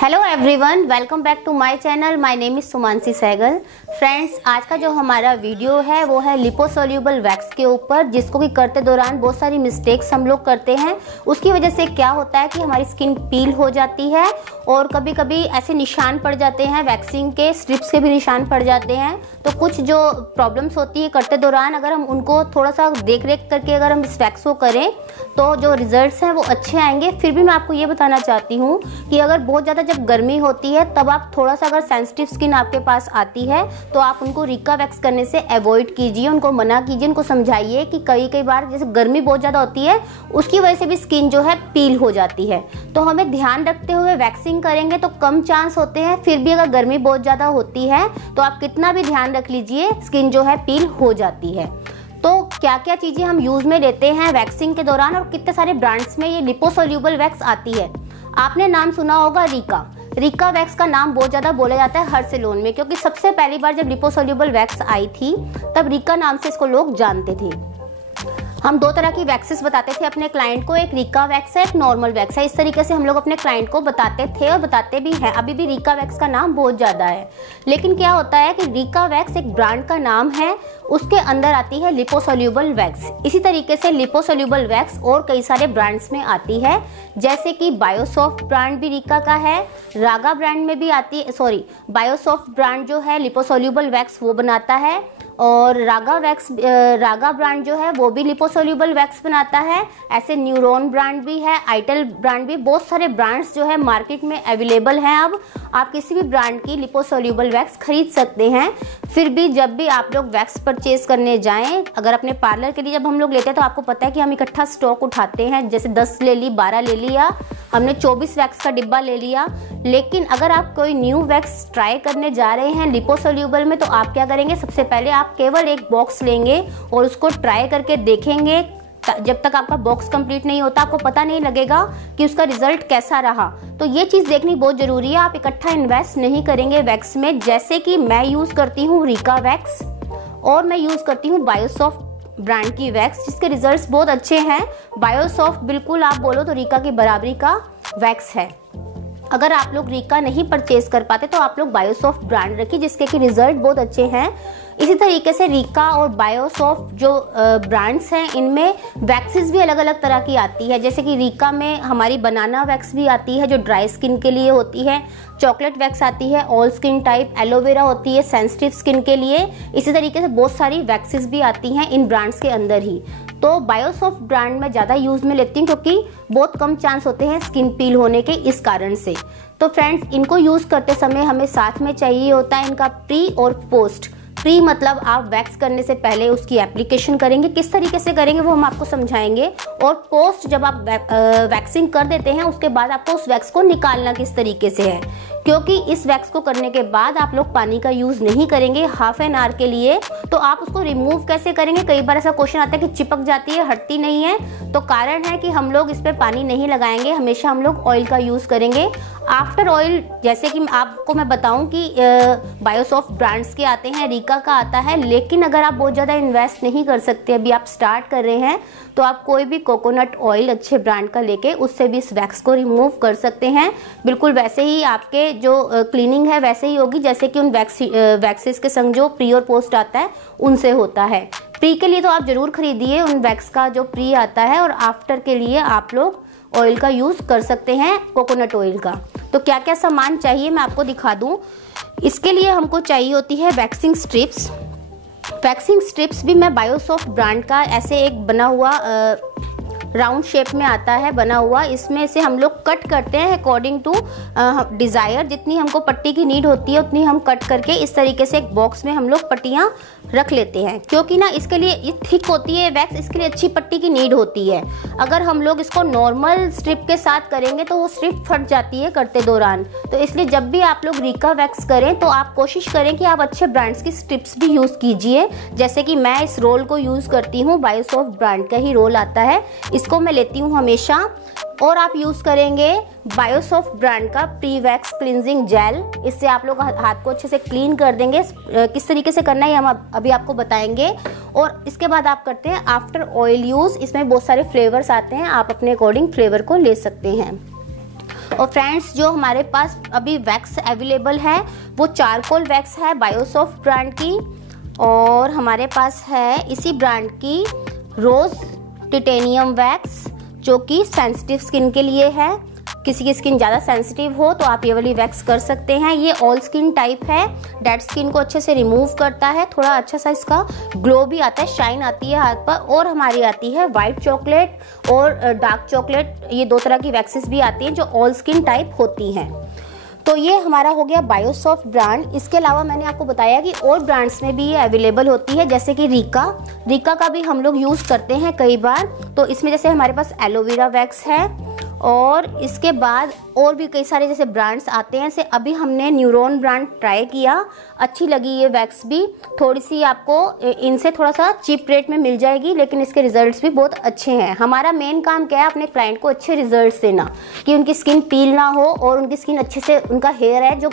Hello everyone, welcome back to my channel. My name is Sumansi Sehgal. Friends, आज का जो हमारा वीडियो है वो है लिपोसोल्यूबल वैक्स के ऊपर, जिसको कि करते दौरान बहुत सारी मिस्टेक्स हम लोग करते हैं। उसकी वजह से क्या होता है कि हमारी स्किन पील हो जाती है और कभी कभी ऐसे निशान पड़ जाते हैं, वैक्सिंग के स्ट्रिप्स के भी निशान पड़ जाते हैं। तो कुछ जो प्रॉब्लम्स होती है करते दौरान, अगर हम उनको थोड़ा सा देख रेख करके अगर हम इस वैक्स को करें तो जो रिजल्ट्स हैं वो अच्छे आएंगे। फिर भी मैं आपको ये बताना चाहती हूँ कि अगर बहुत ज़्यादा जब गर्मी होती है तब आप थोड़ा सा, अगर सेंसिटिव स्किन आपके पास आती है तो आप उनको रिका वैक्स करने से अवॉइड कीजिए, उनको मना कीजिए, उनको समझाइए कि कई बार जैसे गर्मी बहुत ज़्यादा होती है उसकी वजह से भी स्किन जो है पील हो जाती है। तो हमें ध्यान रखते हुए वैक्सिंग करेंगे तो कम चांस होते हैं। फिर भी अगर गर्मी बहुत ज़्यादा होती है तो आप कितना भी ध्यान रख लीजिए, स्किन जो है पील हो जाती है। तो क्या क्या चीज़ें हम यूज़ में लेते हैं वैक्सिंग के दौरान और कितने सारे ब्रांड्स में ये लिपोसोल्यूबल वैक्स आती है। आपने नाम सुना होगा रिका वैक्स का नाम बहुत ज़्यादा बोला जाता है हर सैलून में, क्योंकि सबसे पहली बार जब लिपोसोल्यूबल वैक्स आई थी तब रिका नाम से इसको लोग जानते थे। हम दो तरह की वैक्सेस बताते थे अपने क्लाइंट को, एक रिका वैक्स है, एक नॉर्मल वैक्स है। इस तरीके से हम लोग अपने क्लाइंट को बताते थे और बताते भी हैं। अभी भी रिका वैक्स का नाम बहुत ज़्यादा है, लेकिन क्या होता है कि रिका वैक्स एक ब्रांड का नाम है, उसके अंदर आती है लिपोसोल्यूबल वैक्स। इसी तरीके से लिपोसोल्यूबल वैक्स और कई सारे ब्रांड्स में आती है, जैसे कि बायोसॉफ्ट ब्रांड भी रिका का है, रागा ब्रांड में भी आती है, बायोसॉफ्ट ब्रांड जो है लिपोसोल्यूबल वैक्स वो बनाता है, और रागा ब्रांड जो है वो भी लिपोसोल्यूबल वैक्स बनाता है। ऐसे न्यूरॉन ब्रांड भी है, आइटल ब्रांड भी, बहुत सारे ब्रांड्स जो है मार्केट में अवेलेबल हैं। अब आप किसी भी ब्रांड की लिपोसोल्यूबल वैक्स खरीद सकते हैं। फिर भी जब भी आप लोग वैक्स परचेज करने जाएं, अगर अपने पार्लर के लिए जब हम लोग लेते हैं तो आपको पता है कि हम इकट्ठा स्टॉक उठाते हैं, जैसे 10 ले ली, 12 ले लिया, हमने 24 वैक्स का डिब्बा ले लिया। लेकिन अगर आप कोई न्यू वैक्स ट्राई करने जा रहे हैं लिपोसोल्यूबल में, तो आप क्या करेंगे, सबसे पहले आप केवल एक बॉक्स लेंगे और उसको ट्राई करके देखेंगे। जब तक आपका बॉक्स कंप्लीट नहीं होता आपको पता नहीं लगेगा कि उसका रिजल्ट कैसा रहा। तो ये चीज़ देखनी बहुत ज़रूरी है। आप इकट्ठा इन्वेस्ट नहीं करेंगे वैक्स में। जैसे कि मैं यूज़ करती हूँ रिका वैक्स और मैं यूज़ करती हूँ बायोसॉफ्ट ब्रांड की वैक्स, जिसके रिजल्ट्स बहुत अच्छे हैं। बायोसॉफ्ट बिल्कुल आप बोलो तो रिका की बराबरी का वैक्स है। अगर आप लोग रिका नहीं परचेज कर पाते तो आप लोग बायोसॉफ्ट ब्रांड रखिए, जिसके कि रिजल्ट बहुत अच्छे हैं। इसी तरीके से रिका और बायोसॉफ्ट जो ब्रांड्स हैं, इनमें वैक्सेस भी अलग अलग तरह की आती है। जैसे कि रिका में हमारी बनाना वैक्स भी आती है जो ड्राई स्किन के लिए होती है, चॉकलेट वैक्स आती है ऑल स्किन टाइप, एलोवेरा होती है सेंसिटिव स्किन के लिए। इसी तरीके से बहुत सारी वैक्सेस भी आती हैं इन ब्रांड्स के अंदर ही। तो बायोसॉफ्ट ब्रांड में ज़्यादा यूज़ में लेती हूँ, क्योंकि बहुत कम चांस होते हैं स्किन पील होने के, इस कारण से। तो फ्रेंड्स, इनको यूज़ करते समय हमें साथ में चाहिए होता है इनका प्री और पोस्ट। प्री मतलब आप वैक्स करने से पहले उसकी एप्लीकेशन करेंगे, किस तरीके से करेंगे वो हम आपको समझाएंगे। और पोस्ट जब आप वैक्सिंग कर देते हैं उसके बाद आपको उस वैक्स को निकालना किस तरीके से है, क्योंकि इस वैक्स को करने के बाद आप लोग पानी का यूज़ नहीं करेंगे हाफ एन आवर के लिए। तो आप उसको रिमूव कैसे करेंगे, कई बार ऐसा क्वेश्चन आता है कि चिपक जाती है, हटती नहीं है। तो कारण है कि हम लोग इस पर पानी नहीं लगाएंगे, हमेशा हम लोग ऑयल का यूज़ करेंगे। आफ्टर ऑयल, जैसे कि आपको मैं बताऊं कि बायोसॉफ्ट ब्रांड्स के आते हैं, रिका का आता है, लेकिन अगर आप बहुत ज़्यादा इन्वेस्ट नहीं कर सकते, अभी आप स्टार्ट कर रहे हैं, तो आप कोई भी कोकोनट ऑयल अच्छे ब्रांड का लेके उससे भी इस वैक्स को रिमूव कर सकते हैं। बिल्कुल वैसे ही आपके जो क्लीनिंग है वैसे ही होगी जैसे कि उन वैक्सेस के संग जो प्री और पोस्ट आता है उनसे होता है। प्री के लिए तो आप ज़रूर खरीदिए उन वैक्स का जो प्री आता है, और आफ्टर के लिए आप लोग ऑयल का यूज़ कर सकते हैं, कोकोनट ऑयल का। तो क्या क्या सामान चाहिए मैं आपको दिखा दूं। इसके लिए हमको चाहिए होती है वैक्सिंग स्ट्रिप्स। वैक्सिंग स्ट्रिप्स भी मैं बायोसॉफ्ट ब्रांड का, ऐसे एक बना हुआ राउंड शेप में आता है बना हुआ, इसमें से हम लोग कट करते हैं अकॉर्डिंग टू डिज़ायर। जितनी हमको पट्टी की नीड होती है उतनी हम कट करके इस तरीके से एक बॉक्स में हम लोग पट्टियाँ रख लेते हैं, क्योंकि ना इसके लिए ये थिक होती है वैक्स, इसके लिए अच्छी पट्टी की नीड होती है। अगर हम लोग इसको नॉर्मल स्ट्रिप के साथ करेंगे तो वो स्ट्रिप फट जाती है करते दौरान। तो इसलिए जब भी आप लोग रिका वैक्स करें तो आप कोशिश करें कि आप अच्छे ब्रांड्स की स्ट्रिप्स भी यूज़ कीजिए। जैसे कि मैं इस रोल को यूज़ करती हूँ, बायोसॉफ्ट ब्रांड का ही रोल आता है, इसको मैं लेती हूँ हमेशा। और आप यूज़ करेंगे बायोसॉफ्ट ब्रांड का प्री वैक्स क्लिनजिंग जेल। इससे आप लोग हाथ को अच्छे से क्लीन कर देंगे। किस तरीके से करना है हम अभी आपको बताएंगे। और इसके बाद आप करते हैं आफ्टर ऑयल यूज़। इसमें बहुत सारे फ्लेवर्स आते हैं, आप अपने अकॉर्डिंग फ्लेवर को ले सकते हैं। और फ्रेंड्स जो हमारे पास अभी वैक्स अवेलेबल है वो चारकोल वैक्स है बायोसॉफ्ट ब्रांड की, और हमारे पास है इसी ब्रांड की रोज टिटेनियम वैक्स जो कि सेंसिटिव स्किन के लिए है। किसी की स्किन ज़्यादा सेंसिटिव हो तो आप ये वाली वैक्स कर सकते हैं। ये ऑल स्किन टाइप है, डेड स्किन को अच्छे से रिमूव करता है, थोड़ा अच्छा सा इसका ग्लो भी आता है, शाइन आती है हाथ पर। और हमारी आती है वाइट चॉकलेट और डार्क चॉकलेट, ये दो तरह की वैक्सेस भी आती हैं जो ऑल स्किन टाइप होती हैं। तो ये हमारा हो गया बायोसॉफ्ट ब्रांड। इसके अलावा मैंने आपको बताया कि और ब्रांड्स में भी ये अवेलेबल होती है, जैसे कि रीका का भी हम लोग यूज़ करते हैं कई बार। तो इसमें जैसे हमारे पास एलोवेरा वैक्स है, और इसके बाद और भी कई सारे जैसे ब्रांड्स आते हैं। जैसे अभी हमने न्यूरॉन ब्रांड ट्राई किया, अच्छी लगी ये वैक्स भी। थोड़ी सी आपको इनसे थोड़ा सा चीप रेट में मिल जाएगी, लेकिन इसके रिजल्ट्स भी बहुत अच्छे हैं। हमारा मेन काम क्या है, अपने क्लाइंट को अच्छे रिजल्ट्स देना, कि उनकी स्किन पील ना हो और उनकी स्किन अच्छे से, उनका हेयर है जो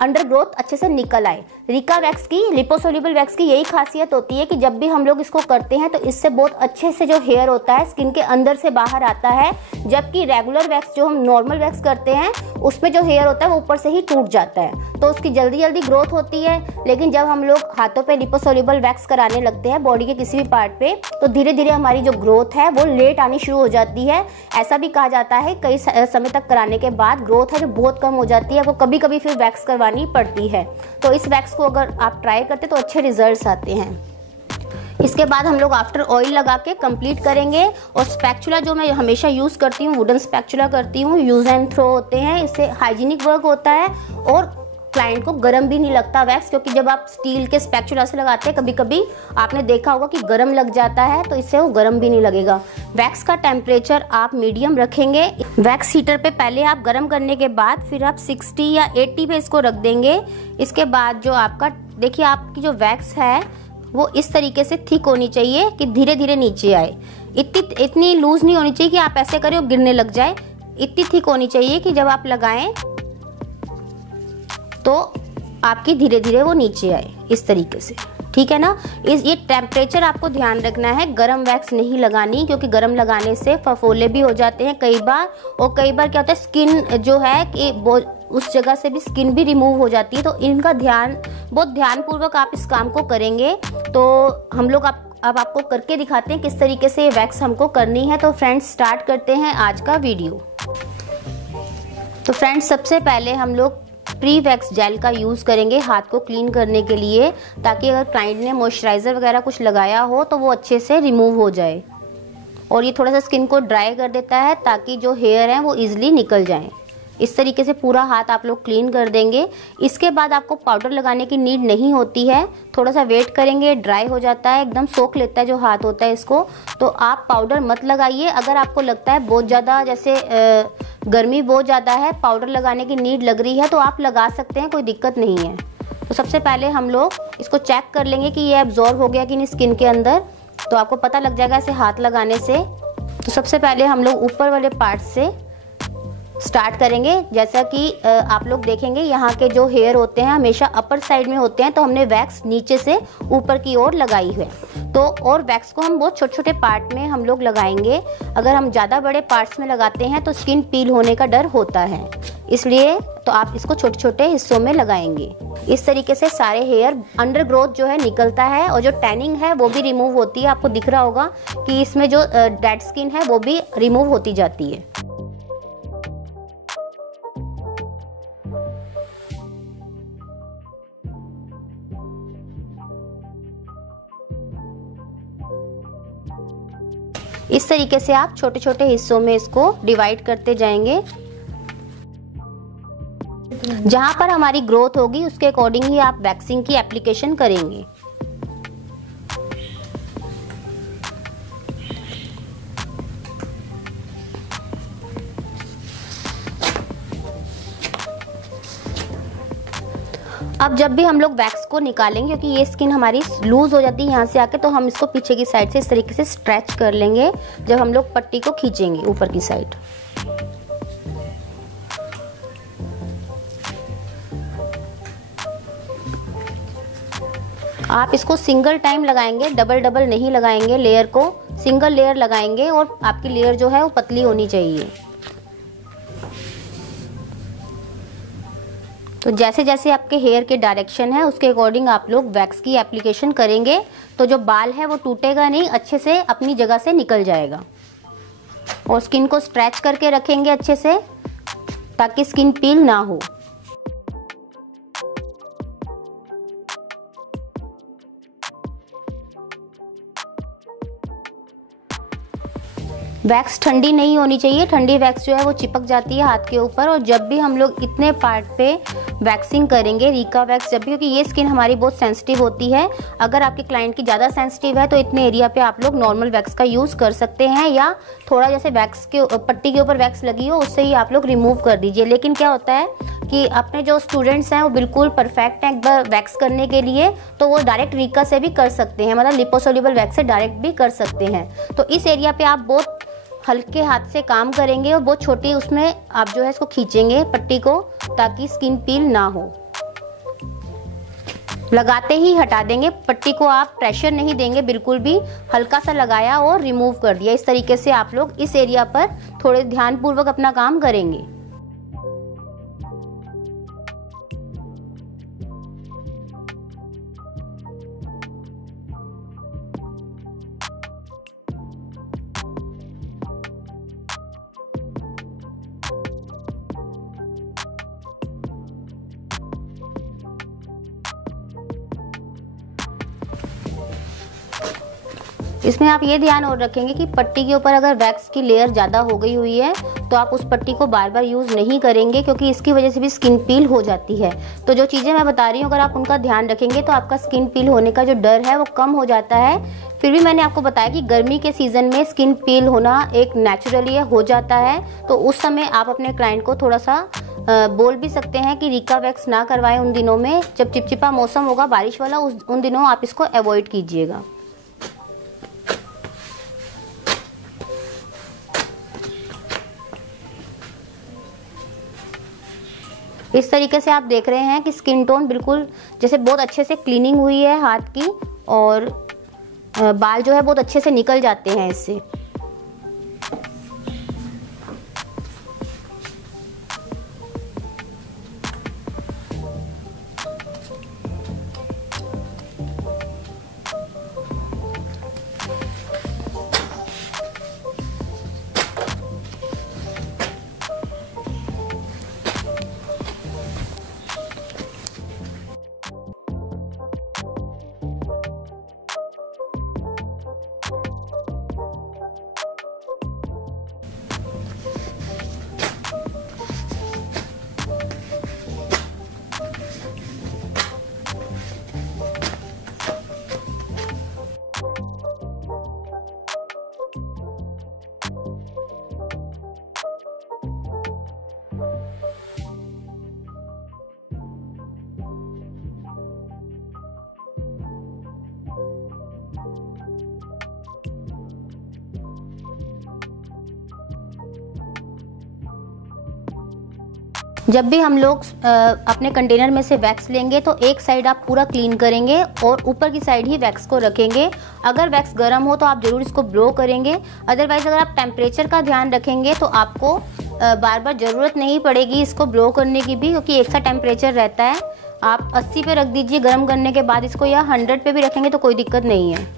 अंडर ग्रोथ अच्छे से निकल आए। रीका वैक्स की, लिपोसोल्यूबल वैक्स की यही खासियत होती है कि जब भी हम लोग इसको करते हैं तो इससे बहुत अच्छे से जो हेयर होता है स्किन के अंदर से बाहर आता है, जबकि रेगुलर वैक्स जो हम नॉर्मल वैक्स करते हैं उसमें जो हेयर होता है वो ऊपर से ही टूट जाता है, तो उसकी जल्दी जल्दी ग्रोथ होती है। लेकिन जब हम लोग हाथों पे लिपोसोल्यूबल वैक्स कराने लगते हैं बॉडी के किसी भी पार्ट पे, तो धीरे धीरे हमारी जो ग्रोथ है वो लेट आनी शुरू हो जाती है। ऐसा भी कहा जाता है कई समय तक कराने के बाद ग्रोथ है जो बहुत कम हो जाती है, वो कभी कभी फिर वैक्स करवानी पड़ती है। तो इस वैक्स को अगर आप ट्राई करते तो अच्छे रिजल्ट्स आते हैं। इसके बाद हम लोग आफ्टर ऑयल लगा के कंप्लीट करेंगे। और स्पैचुला जो मैं हमेशा यूज़ करती हूँ, वुडन स्पैचुला करती हूँ, यूज़ एंड थ्रो होते हैं, इससे हाइजीनिक वर्क होता है और क्लाइंट को गर्म भी नहीं लगता वैक्स, क्योंकि जब आप स्टील के स्पैचुला से लगाते हैं कभी कभी आपने देखा होगा कि गर्म लग जाता है, तो इससे वो गर्म भी नहीं लगेगा। वैक्स का टेम्परेचर आप मीडियम रखेंगे। वैक्स हीटर पे पहले आप गर्म करने के बाद फिर आप 60 या 80 पे इसको रख देंगे। इसके बाद जो आपका, देखिए आपकी जो वैक्स है वो इस तरीके से थिक होनी चाहिए कि धीरे धीरे नीचे आए। इतनी लूज नहीं होनी चाहिए कि आप ऐसे करें और गिरने लग जाए। इतनी थिक होनी चाहिए कि जब आप लगाएं तो आपकी धीरे धीरे वो नीचे आए, इस तरीके से, ठीक है ना। ये टेम्परेचर आपको ध्यान रखना है, गरम वैक्स नहीं लगानी, क्योंकि गरम लगाने से फफोले भी हो जाते हैं कई बार। और कई बार क्या होता है, स्किन जो है कि उस जगह से भी स्किन भी रिमूव हो जाती है। तो इनका बहुत ध्यानपूर्वक आप इस काम को करेंगे। तो हम लोग अब आपको करके दिखाते हैं किस तरीके से ये वैक्स हमको करनी है। तो फ्रेंड्स स्टार्ट करते हैं आज का वीडियो। तो फ्रेंड्स सबसे पहले हम लोग प्री वैक्स जेल का यूज़ करेंगे हाथ को क्लीन करने के लिए, ताकि अगर क्लाइंट ने मॉइस्चराइज़र वगैरह कुछ लगाया हो तो वो अच्छे से रिमूव हो जाए। और ये थोड़ा सा स्किन को ड्राई कर देता है ताकि जो हेयर हैं वो ईजिली निकल जाएं। इस तरीके से पूरा हाथ आप लोग क्लीन कर देंगे। इसके बाद आपको पाउडर लगाने की नीड नहीं होती है, थोड़ा सा वेट करेंगे, ड्राई हो जाता है, एकदम सोख लेता है जो हाथ होता है इसको। तो आप पाउडर मत लगाइए। अगर आपको लगता है बहुत ज़्यादा, जैसे गर्मी बहुत ज़्यादा है, पाउडर लगाने की नीड लग रही है, तो आप लगा सकते हैं, कोई दिक्कत नहीं है। तो सबसे पहले हम लोग इसको चेक कर लेंगे कि ये एब्जॉर्ब हो गया कि नहीं स्किन के अंदर। तो आपको पता लग जाएगा ऐसे हाथ लगाने से। तो सबसे पहले हम लोग ऊपर वाले पार्ट से स्टार्ट करेंगे। जैसा कि आप लोग देखेंगे यहाँ के जो हेयर होते हैं हमेशा अपर साइड में होते हैं, तो हमने वैक्स नीचे से ऊपर की ओर लगाई है। तो और वैक्स को हम बहुत छोटे छोटे पार्ट में हम लोग लगाएंगे। अगर हम ज़्यादा बड़े पार्ट्स में लगाते हैं तो स्किन पील होने का डर होता है, इसलिए तो आप इसको छोटे छोटे हिस्सों में लगाएंगे। इस तरीके से सारे हेयर अंडर ग्रोथ जो है निकलता है, और जो टैनिंग है वो भी रिमूव होती है। आपको दिख रहा होगा कि इसमें जो डेड स्किन है वो भी रिमूव होती जाती है। इस तरीके से आप छोटे छोटे हिस्सों में इसको डिवाइड करते जाएंगे। जहां पर हमारी ग्रोथ होगी उसके अकॉर्डिंग ही आप वैक्सिंग की एप्लीकेशन करेंगे। अब जब भी हम लोग वैक्स को निकालेंगे, क्योंकि ये स्किन हमारी लूज हो जाती है यहाँ से आके, तो हम इसको पीछे की साइड से इस तरीके से स्ट्रेच कर लेंगे जब हम लोग पट्टी को खींचेंगे ऊपर की साइड। आप इसको सिंगल टाइम लगाएंगे, डबल डबल नहीं लगाएंगे। लेयर को सिंगल लेयर लगाएंगे और आपकी लेयर जो है वो पतली होनी चाहिए। तो जैसे जैसे आपके हेयर के डायरेक्शन है उसके अकॉर्डिंग आप लोग वैक्स की एप्लीकेशन करेंगे तो जो बाल है वो टूटेगा नहीं, अच्छे से अपनी जगह से निकल जाएगा। और स्किन को स्ट्रेच करके रखेंगे अच्छे से ताकि स्किन पील ना हो। वैक्स ठंडी नहीं होनी चाहिए, ठंडी वैक्स जो है वो चिपक जाती है हाथ के ऊपर। और जब भी हम लोग इतने पार्ट पे वैक्सिंग करेंगे, रीका वैक्स जब भी, क्योंकि ये स्किन हमारी बहुत सेंसिटिव होती है, अगर आपके क्लाइंट की ज़्यादा सेंसिटिव है तो इतने एरिया पे आप लोग नॉर्मल वैक्स का यूज़ कर सकते हैं, या थोड़ा जैसे वैक्स के पट्टी के ऊपर वैक्स लगी हो उससे ही आप लोग रिमूव कर दीजिए। लेकिन क्या होता है कि अपने जो स्टूडेंट्स हैं वो बिल्कुल परफेक्ट हैं एक बार वैक्स करने के लिए, तो वो डायरेक्ट रीका से भी कर सकते हैं, मतलब लिपोसोल्यूबल वैक्स से डायरेक्ट भी कर सकते हैं। तो इस एरिया पे आप बहुत हल्के हाथ से काम करेंगे और बहुत छोटी उसमें आप जो है इसको खींचेंगे पट्टी को, ताकि स्किन पील ना हो। लगाते ही हटा देंगे पट्टी को, आप प्रेशर नहीं देंगे बिल्कुल भी, हल्का सा लगाया और रिमूव कर दिया। इस तरीके से आप लोग इस एरिया पर थोड़े ध्यानपूर्वक अपना काम करेंगे। इसमें आप ये ध्यान और रखेंगे कि पट्टी के ऊपर अगर वैक्स की लेयर ज़्यादा हो गई हुई है तो आप उस पट्टी को बार बार यूज़ नहीं करेंगे, क्योंकि इसकी वजह से भी स्किन पील हो जाती है। तो जो चीज़ें मैं बता रही हूँ अगर आप उनका ध्यान रखेंगे तो आपका स्किन पील होने का जो डर है वो कम हो जाता है। फिर भी मैंने आपको बताया कि गर्मी के सीज़न में स्किन पील होना एक नेचुरली हो जाता है, तो उस समय आप अपने क्लाइंट को थोड़ा सा बोल भी सकते हैं कि रीका वैक्स ना करवाएं उन दिनों में, जब चिपचिपा मौसम होगा बारिश वाला, उन दिनों आप इसको अवॉइड कीजिएगा। इस तरीके से आप देख रहे हैं कि स्किन टोन बिल्कुल जैसे बहुत अच्छे से क्लीनिंग हुई है हाथ की, और बाल जो है बहुत अच्छे से निकल जाते हैं इससे। जब भी हम लोग अपने कंटेनर में से वैक्स लेंगे तो एक साइड आप पूरा क्लीन करेंगे और ऊपर की साइड ही वैक्स को रखेंगे। अगर वैक्स गर्म हो तो आप ज़रूर इसको ब्लो करेंगे, अदरवाइज़ अगर आप टेम्परेचर का ध्यान रखेंगे तो आपको बार बार ज़रूरत नहीं पड़ेगी इसको ब्लो करने की भी, क्योंकि एक सा टेम्परेचर रहता है। आप 80 पे रख दीजिए गर्म करने के बाद इसको, या 100 पे भी रखेंगे तो कोई दिक्कत नहीं है।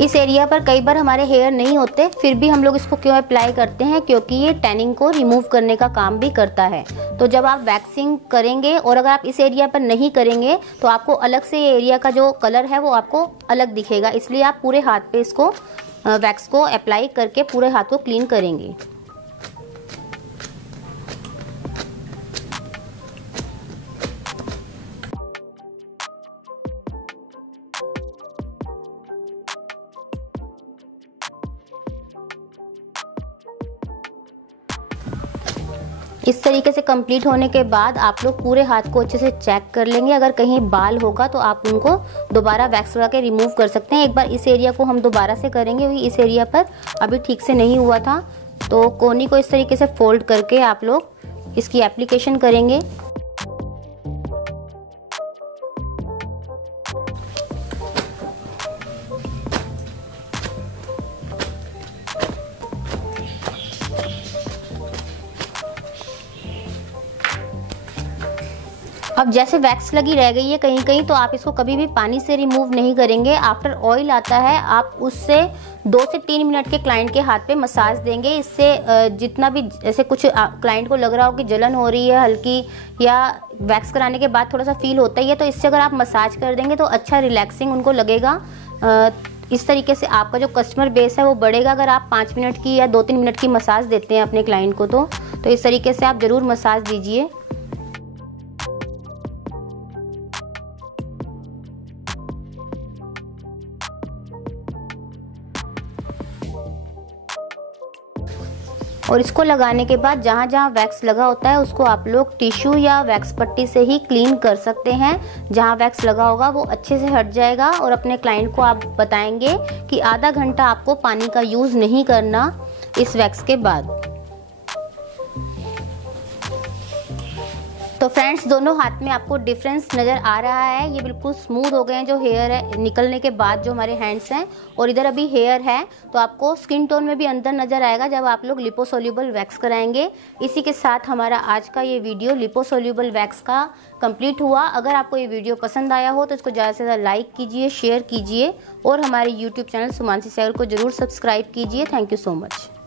इस एरिया पर कई बार हमारे हेयर नहीं होते, फिर भी हम लोग इसको क्यों अप्लाई करते हैं, क्योंकि ये टैनिंग को रिमूव करने का काम भी करता है। तो जब आप वैक्सिंग करेंगे और अगर आप इस एरिया पर नहीं करेंगे तो आपको अलग से ये एरिया का जो कलर है वो आपको अलग दिखेगा, इसलिए आप पूरे हाथ पे इसको वैक्स को अप्लाई करके पूरे हाथ को क्लीन करेंगे। इस तरीके से कंप्लीट होने के बाद आप लोग पूरे हाथ को अच्छे से चेक कर लेंगे। अगर कहीं बाल होगा तो आप उनको दोबारा वैक्स लगा के रिमूव कर सकते हैं। एक बार इस एरिया को हम दोबारा से करेंगे क्योंकि इस एरिया पर अभी ठीक से नहीं हुआ था। तो कोनी को इस तरीके से फोल्ड करके आप लोग इसकी एप्लीकेशन करेंगे। अब जैसे वैक्स लगी रह गई है कहीं कहीं, तो आप इसको कभी भी पानी से रिमूव नहीं करेंगे। आफ्टर ऑयल आता है, आप उससे 2 से 3 मिनट के क्लाइंट के हाथ पे मसाज देंगे। इससे जितना भी जैसे कुछ क्लाइंट को लग रहा हो कि जलन हो रही है हल्की, या वैक्स कराने के बाद थोड़ा सा फील होता ही है, तो इससे अगर आप मसाज कर देंगे तो अच्छा रिलैक्सिंग उनको लगेगा। इस तरीके से आपका जो कस्टमर बेस है वो बढ़ेगा। अगर आप 5 मिनट की या 2-3 मिनट की मसाज देते हैं अपने क्लाइंट को, तो इस तरीके से आप ज़रूर मसाज दीजिए। और इसको लगाने के बाद जहाँ जहाँ वैक्स लगा होता है उसको आप लोग टिश्यू या वैक्स पट्टी से ही क्लीन कर सकते हैं। जहाँ वैक्स लगा होगा वो अच्छे से हट जाएगा। और अपने क्लाइंट को आप बताएंगे कि आधा घंटा आपको पानी का यूज़ नहीं करना इस वैक्स के बाद। तो फ्रेंड्स, दोनों हाथ में आपको डिफरेंस नज़र आ रहा है। ये बिल्कुल स्मूथ हो गए हैं जो हेयर है निकलने के बाद, जो हमारे हैंड्स हैं, और इधर अभी हेयर है। तो आपको स्किन टोन में भी अंतर नज़र आएगा जब आप लोग लिपोसोल्यूबल वैक्स कराएंगे। इसी के साथ हमारा आज का ये वीडियो लिपोसोल्यूबल वैक्स का कंप्लीट हुआ। अगर आपको ये वीडियो पसंद आया हो तो इसको ज़्यादा से ज़्यादा लाइक कीजिए, शेयर कीजिए और हमारे यूट्यूब चैनल सुमानसी सहगल को ज़रूर सब्सक्राइब कीजिए। Thank you so much.